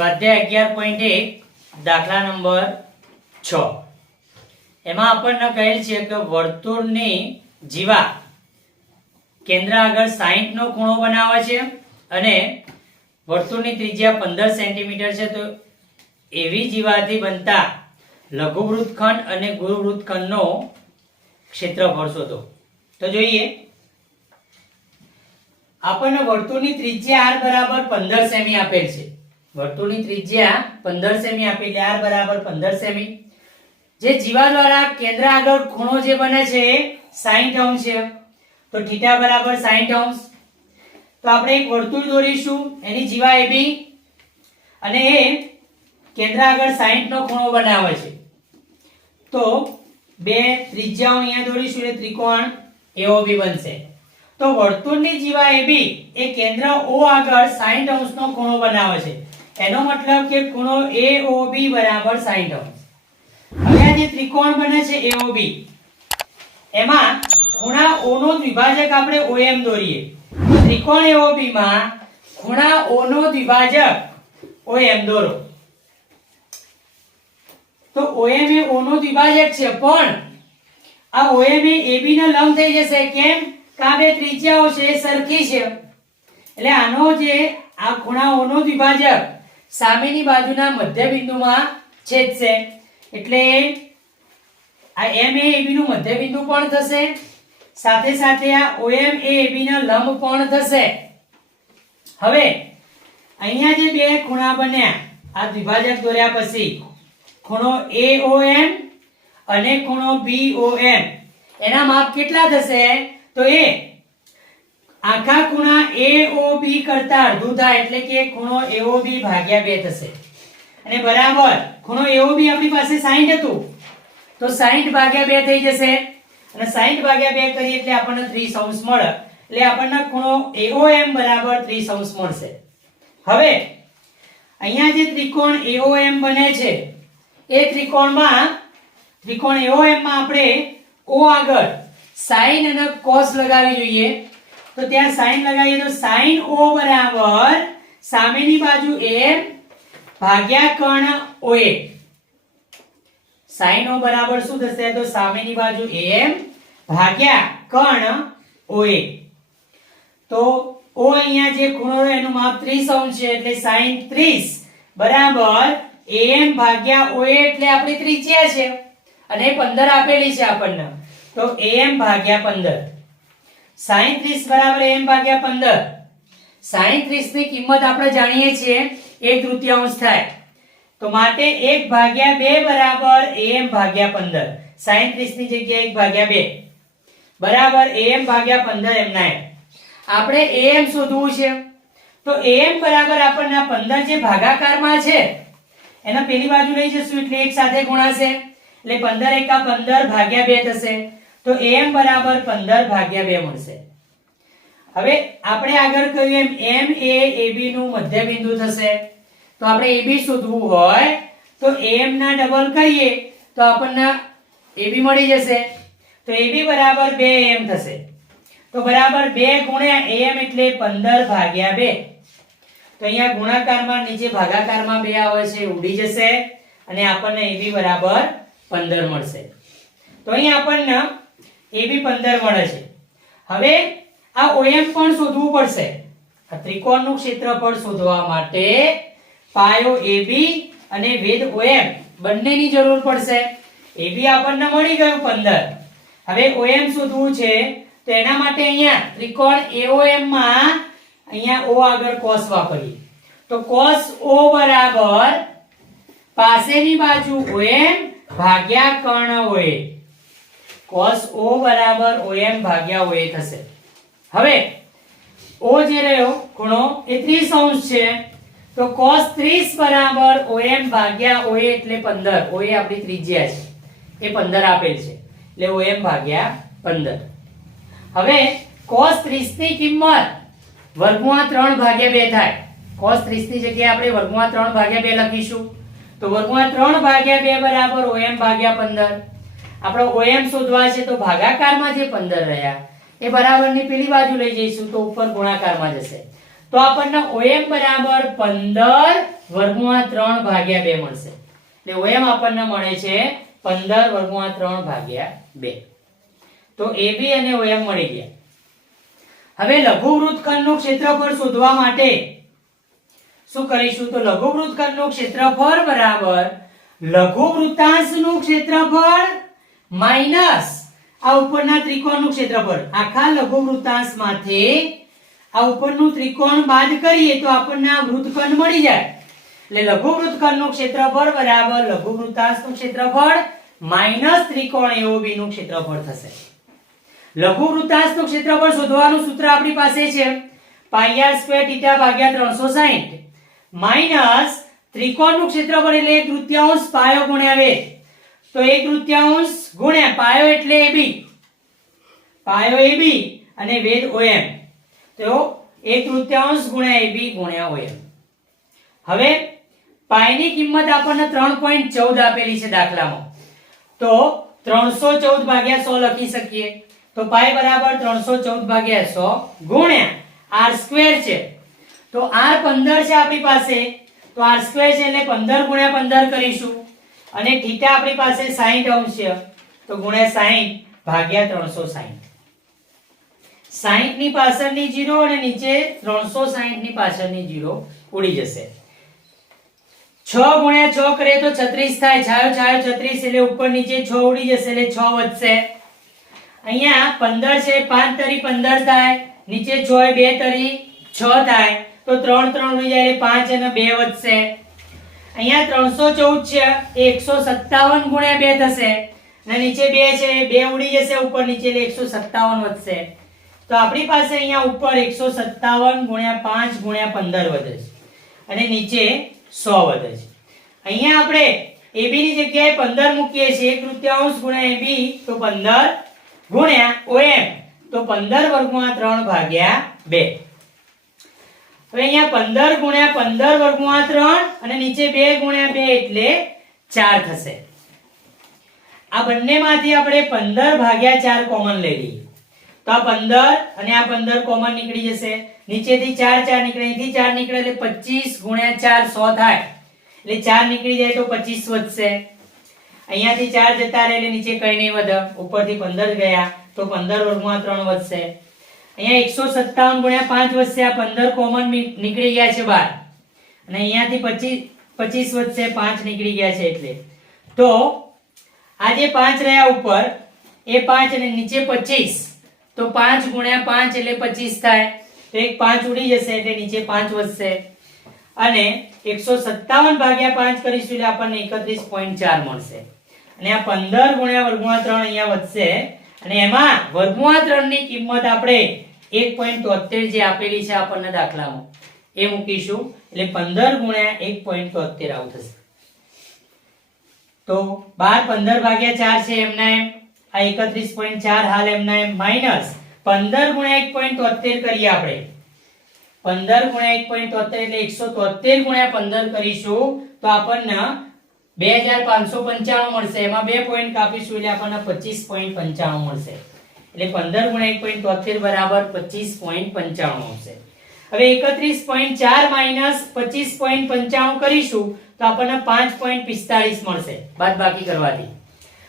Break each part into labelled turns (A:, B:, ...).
A: સ્વાધ્યાય અગિયાર પોઈન્ટ એક, દાખલા નંબર છ. એમાં આપણને કહેલ છે કે વર્તુળની જીવા કેન્દ્ર આગળ 60 નો ખૂણો બનાવે છે અને વર્તુળની ત્રિજ્યા પંદર સેન્ટીમીટર છે તો એવી જીવાથી બનતા લઘુવૃત્તખંડ અને ગુરુ વૃત્તખંડનો ક્ષેત્રફળ શોધો. તો જોઈએ. આપણને વર્તુળની ત્રિજ્યા આર બરાબર 15 સેમી આપેલ છે. વર્તુળની ત્રિજ્યા 15 સેમી આપેલી r બરાબર 15 સેમી. જે જીવા દ્વારા કેન્દ્ર આગળ ખૂણો જે બને છે એ 60 અંશ છે. તો થીટા બરાબર 60 અંશ. તો આપણે એક વર્તુળ દોરીશું, એની જીવા AB અને એ કેન્દ્ર આગળ 60 નો ખૂણો બનાવે છે. તો બે ત્રિજ્યાઓ અહીંયા દોરીશું, એટલે ત્રિકોણ AOB બનશે. તો વર્તુળની જીવા AB એ કેન્દ્ર O આગળ 60 અંશનો ખૂણો બનાવે છે. એનો મતલબ કે ખૂણો AOB બરાબર 60 અંશ હવે આ જે ત્રિકોણ બને છે AOB એમાં ખૂણા O નો દ્વિભાજક આપણે OM દોરીએ. ત્રિકોણ AOB માં ખૂણા O નો દ્વિભાજક OM દોરો. તો OM એ O નો દ્વિભાજક છે, પણ આ OM એ AB ના લંબ થઈ જશે. કેમ? કે બે ત્રિજ્યાઓ છે, સરખી છે. એટલે આનો જે આ ખૂણાઓનો દ્વિભાજક સામેની બાજુના મધ્ય બિંદુમાં છેદશે એટલે આ એમ એ એબીનું નું મધ્ય બિંદુ પણ થશે. સાથે સાથે આ ઓએમ એ AB ના લંબ પણ થશે. હવે અહીંયા જે બે ખૂણા બન્યા, આ દ્વિભાજક દોર્યા પછી ખૂણો AOM અને ખૂણો BOM એના માપ કેટલા થશે? તો એ આખા ખૂણા AOB કરતા અડધું થાય એટલે કે ખૂણો AOB ભાગ્યા 2 થશે. અને બરાબર, ખૂણો AOB આપણી પાસે 60 હતું. તો 60 ભાગ્યા 2 થઈ જશે. અને 60 ભાગ્યા 2 કરીએ એટલે આપણને 30 અંશ મળે. એટલે આપણને ખૂણો AOM બરાબર 30 અંશ મળશે. હવે, અહીંયા જે ત્રિકોણ AOM બને છે, એ ત્રિકોણમાં, ત્રિકોણ AOM માં આપણે O આગળ sin અને cos લગાવી જોઈએ. તો ત્યાં સાઈન લગાવીએ તો સાઈન ઓ બરાબર સામેની બાજુ એ ભાગ્યા કર્ણ ઓએ સાઈન ઓ બરાબર શું થશે? તો સામેની બાજુ am ભાગ્યા કર્ણ ઓએ તો ઓ અહીંયા જે ખૂણો એનું માપ 30 અંશ છે, એટલે sin 30 બરાબર am ભાગ્યા OA એટલે આપણી ત્રિજ્યા છે. અને એ 15 આપેલી છે આપણને. તો am ભાગ્યા 15 30 બરાબર એમ ભાગ્યા 15 sin 30 ની કિંમત આપણે જાણીએ છીએ એક તૃતીયાંશ થાય. તો માટે એક ભાગ્યા બે બરાબર એમ ભાગ્યા 15 sin 30 ની જગ્યાએ એક ભાગ્યા બે. બરાબર એમ ભાગ્યા 15 એમ ના એમ. આપણે એમ શોધવું છે. તો એમ બરાબર આપણને 15 જે ભાગાકારમાં છે, એના પેલી બાજુ લઈ જશું, એટલે એક સાથે ગુણાશે. એટલે 15 એકા 15 ભાગ્યા બે થશે. તો એમ બરાબર 15 ભાગ્યા બે મળશે. હવે આપણે આગળ કહ્યું એમ એમ એ એબી નું મધ્ય બિંદુ થશે. તો આપણે એબી શોધવું હોય તો એમ ના ડબલ કરીએ તો આપણને એબી મળી જશે. તો એબી બરાબર બે એમ થશે. તો બરાબર બે ગુણ્યા એમ એટલે 15 ભાગ્યા બે. તો અહીંયા ગુણાકારમાં નીચે ભાગાકારમાં બે આવે છે ઉડી જશે અને આપણને એબી બરાબર 15 મળશે. તો અહીં આપણને ab 15 મળે છે. હવે આ ઓએમ પણ શોધવું પડશે. આ ત્રિકોણનું ક્ષેત્રફળ શોધવા માટે પાયો AB અને વેદ ઓએમ બંનેની જરૂર પડશે. AB આપણને મળી ગયું 15 હવે ઓએમ શોધવું છે તો એના માટે અહીંયા ત્રિકોણ એઓએમમાં અહીંયા ઓ આગળ કોસ વાપરીએ. તો કોસ ઓ બરાબર પાસેની બાજુ ઓએમ ભાગ્યા કર્ણ OA cos O બરાબર OM ભાગ્યા OA થશે. હવે O જે રહ્યો, ખૂણો એ 30 અંશ છે. તો cos 30 બરાબર OM ભાગ્યા OA એટલે 15 OA આપણી ત્રિજ્યા છે. એ 15 આપેલ છે. એટલે OM ભાગ્યા 15 હવે cos 30 ની કિંમત વર્ગમૂળ 3 ભાગ્યા 2 થાય. cos 30 ની જગ્યાએ આપણે વર્ગમૂળ 3 ભાગ્યા 2 લખીશું. તો વર્ગમૂળ 3 ભાગ્યા 2 બરાબર OM ભાગ્યા 15 આપણે ઓએમ શોધવા છે તો ભાગાકારમાં જે 15 રહ્યા, એ બરાબરની પેલી બાજુ લઈ જઈશું તો ઉપર ગુણાકારમાં જશે. તો આપણને ઓએમ બરાબર 15 વર્ગમાં 3 ભાગ્યા 2 મળશે. એટલે ઓએમ આપણને મળે છે 15 વર્ગમાં 3 ભાગ્યા 2 તો AB અને OM મળી ગયા. હવે લઘુ વૃત્તખંડનું ક્ષેત્રફળ શોધવા માટે શું કરીશું? તો લઘુ વૃત્તખંડનું ક્ષેત્રફળ બરાબર લઘુ વૃત્તાંશનું ક્ષેત્રફળ માઇનસ આ ઉપરના ત્રિકોણનું ક્ષેત્રફળ. આખા લઘુ વૃત્તાંશમાંથી આ ઉપરનું ત્રિકોણ બાદ કરીએ તો આપણને આ વૃત્તખંડ મળી જાય. એટલે લઘુ વૃત્તખંડનું ક્ષેત્રફળ બરાબર લઘુ વૃત્તાંશનું ક્ષેત્રફળ માઇનસ ત્રિકોણ AOB નું ક્ષેત્રફળ થશે. લઘુ વૃત્તાંશનું ક્ષેત્રફળ શોધવાનું સૂત્ર આપણી પાસે છે. આર સ્ક્વેર થીટા ભાગ્યા 360 માઇનસ ત્રિકોણનું ક્ષેત્રફળ એટલે એક તૃતીયાંશ પાયો ગુણ્યા વેધ તો એક તૃતીયાંશ ગુણ્યા પાયો એટલે એબી પાયો એબી અને વેદ ઓએમ તો એક તૃતીયાંશ ગુણ્યા એબી ગુણ્યા ઓએમ હવે પાયની કિંમત આપણને 3.14 આપેલી છે દાખલામાં. તો 314 ભાગ્યા સો લખી શકીએ. તો પાય બરાબર 314 ભાગ્યા સો ગુણ્યા. આર સ્ક્વેર છે. તો આર પંદર છે આપણી પાસે. તો આર સ્ક્વેર છે એટલે 15 ગુણ્યા 15 કરીશું. અને થીટા આપણી પાસે 60 અંશ છે તો ગુણ્યા 60 ભાગ્યા 360 60 ની પાછળની 0 અને નીચે 360 ની પાછળની 0 ઉડી જશે. 6 ગુણ્યા 6 કરીએ તો 36 થાય. છાયો છાયો 36 એટલે ઉપર નીચે 6 ઉડી જશે એટલે 6 વધશે. અહીંયા 15 છે 5 તરી 15 થાય. નીચે 6 એ 2 તરી 6 થાય. તો 3 3 ઉડી જાય એટલે 5 અને 2 વધશે. અહીંયા 314 છે એ 157 ગુણ્યા બે થશે. અને નીચે બે છે, બે ઉડી જશે, ઉપર નીચે એટલે 157 વધશે. તો આપણી પાસે અહીંયા ઉપર 157 ગુણ્યા પાંચ ગુણ્યા 15 વધે છે. અને નીચે સો વધે છે. અહીંયા આપણે એબી ની જગ્યાએ 15 મૂકીએ છીએ, એક તૃત્યાંશ ગુણ્યા એબી તો 15 ગુણ્યા ઓએમ, તો 15 વર્ગમાં ત્રણ ભાગ્યા 2 હવે અહીંયા 15 ગુણ્યા 15 વર્ગમાં ત્રણ અને નીચે બે ગુણ્યા બે એટલે ચાર થશે. આ બંનેમાંથી આપણે 15 ભાગ્યા ચાર કોમન લઈ લઈએ. તો આ 15 અને આ 15 કોમન નીકળી જશે. નીચેથી 4 4 નીકળે, અહીંથી ચાર નીકળે એટલે 25 ગુણ્યા ચાર સો થાય. એટલે ચાર નીકળી જાય તો 25 વધશે. અહીંયાથી ચાર જતા રહે એટલે નીચે કઈ નહીં વધે. ઉપરથી 15 ગયા તો 15 વર્ગમાં ત્રણ વધશે. અહીંયા 157 ગુણ્યા પાંચ વધશે આ 15 કોમન નીકળી ગયા છે બાર. અને અહીંયાથી 25 25 વધશે, પાંચ નીકળી ગયા છે એટલે. તો આ 5 રહ્યા ઉપર, એ પાંચ અને નીચે 25 તો પાંચ ગુણ્યા પાંચ એટલે 25 થાય. તો એક પાંચ ઉડી જશે એટલે નીચે પાંચ વધશે. અને 157 ભાગ્યા પાંચ કરીશું એટલે આપણને 31.4 મળશે. અને આ 15 ગુણ્યા વર્ગમાં ત્રણ અહીંયા વધશે. અને એમાં વર્ગમૂળ 3 ની કિંમત આપણે 1.73 જે આપેલી છે આપણને દાખલામાં, એ મૂકીશું. એટલે 15 ગુણ્યા 1.73 આવું થશે. તો બાર પંદર ભાગ્યા ચાર છે એમના એમ, આ 31.4 હાલ એમના એમ માઇનસ પંદર ગુણ્યા 1.73 કરીએ આપણે. 15 ગુણ્યા 1.73 એટલે 173 ગુણ્યા 15 કરીશું તો આપણને 2595 મળશે. એમાં બે પોઈન્ટ કાપીશું એટલે આપણને 25.95 મળશે. એટલે 15 ગુણ્યા 1.73 બરાબર 25.95 આવશે. હવે 31.4 પોઈન્ટ 25.95 કરીશું તો આપણને 5.45 મળશે. બાદબાકી કરવાથી.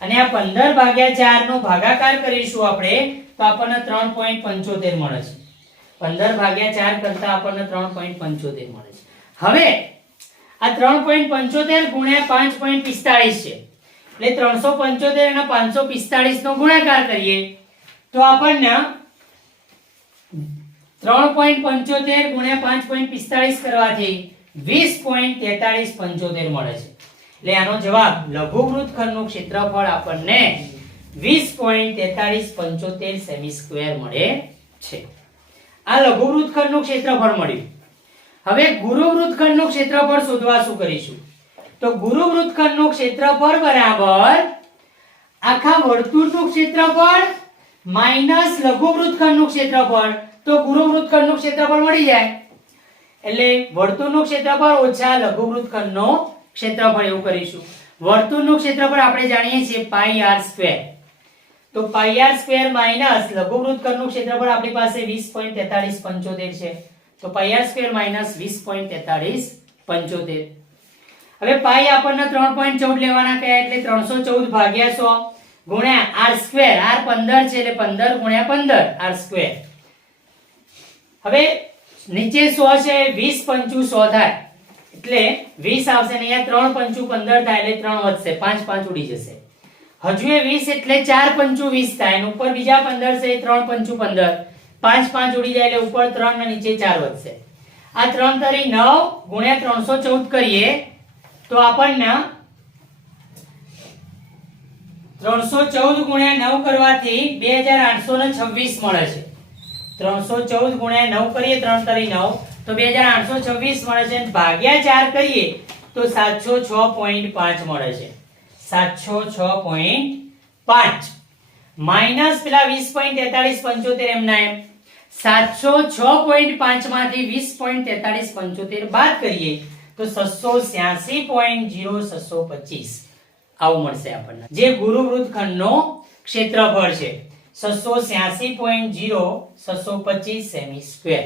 A: અને આ 15 ભાગ્યા 4 નો ભાગાકાર કરીશું આપણે તો આપણને 3.75 મળે છે. 15 ભાગ્યા 4 કરતા આપણને 3.75 મળે છે. હવે આ 3.75 ગુણ્યા 5.45 છે. એટલે 375 અને 545 નો ગુણાકાર કરીએ, તો આપણને 3.75 ગુણ્યા 5.45 કરવાથી 20.4375 મળે છે. એટલે આનો જવાબ, લઘુકૃત ખંડનું ક્ષેત્રફળ આપણને 20.4375 સેમી સ્ક્વેર મળે છે. આ લઘુ ખંડનું ક્ષેત્રફળ મળ્યું. હવે ગુરુ વૃત્તખંડનું ક્ષેત્રફળ શોધવા શું કરીશું? તો ગુરુ વૃત્તખંડનું ક્ષેત્રફળ બરાબર આખા વર્તુળનું ક્ષેત્રફળ માઇનસ લઘુ વૃત્તખંડનું ક્ષેત્રફળ. તો ગુરુ વૃત્તખંડનું ક્ષેત્રફળ મળી જાય. એટલે વર્તુળનું ક્ષેત્રફળ ઓછા લઘુ વૃત્તખંડનું ક્ષેત્રફળ એવું કરીશું. વર્તુળનું ક્ષેત્રફળ આપણે જાણીએ છીએ પાઈ આર સ્ક્વેર. તો પાઈ આર સ્ક્વેર માઇનસ લઘુ વૃત્તખંડનું ક્ષેત્રફળ આપણી પાસે 20.4375 છે. તો પાઈ આર સ્ક્વેર માઇનસ વીસ પોઈન્ટ તેતાળીસ પંચોતેર. હવે પાઈ આપણને ત્રણ પોઈન્ટ ચૌદ લેવાના કયા? એટલે ત્રણસો ચૌદ ભાગ્યા સો ગુણ્યા આર સ્ક્વેર આર પંદર છે એટલે પંદર ગુણ્યા પંદર આર સ્ક્વેર હવે નીચે સો છે, વીસ પંચુ સો થાય. એટલે વીસ આવશે ને અહીંયા ત્રણ પંચુ પંદર થાય એટલે ત્રણ વધશે. પાંચ પાંચ ઉડી જશે. હજુ એ વીસ એટલે ચાર પંચુ વીસ થાય ઉપર બીજા પંદર છે ત્રણ પંચુ પંદર. પાંચ પાંચ ઉડી જાય એટલે ઉપર ત્રણ ને નીચે ચાર વધશે. આ ત્રણ તરી નવ ગુણ્યા ત્રણસો ચૌદ કરીએ તો આપણને ત્રણસો ચૌદ ગુણ્યા નવ કરવાથી બે હજાર આઠસો ને છવ્વીસ મળે છે. ત્રણસો ચૌદ ગુણ્યા નવ કરીએ ત્રણ તરી નવ, તો બે હજાર આઠસો છવ્વીસ મળે છે. ભાગ્યા ચાર કરીએ તો સાતસો છ પોઈન્ટ પાંચ મળે છે. સાતસો છ પોઈન્ટ પાંચ. માઇનસ પેલા વીસ પોઈન્ટ તેતાલીસ પંચોતેર એમના એમ. સાતસો છ પોઈન્ટ પાંચમાંથી વીસ પોઈન્ટ તેતાલીસ પંચોતેર બાદ કરીએ તો છસો સ્યાસી પોઈન્ટ જીરો છસો પચીસ. આવું મળશે આપણને. જે ગુરુ વૃત્તખંડનો ક્ષેત્રફળ છે, છસો સ્યાસી પોઈન્ટ જીરો છસો પચીસ સેમી સ્ક્વેર.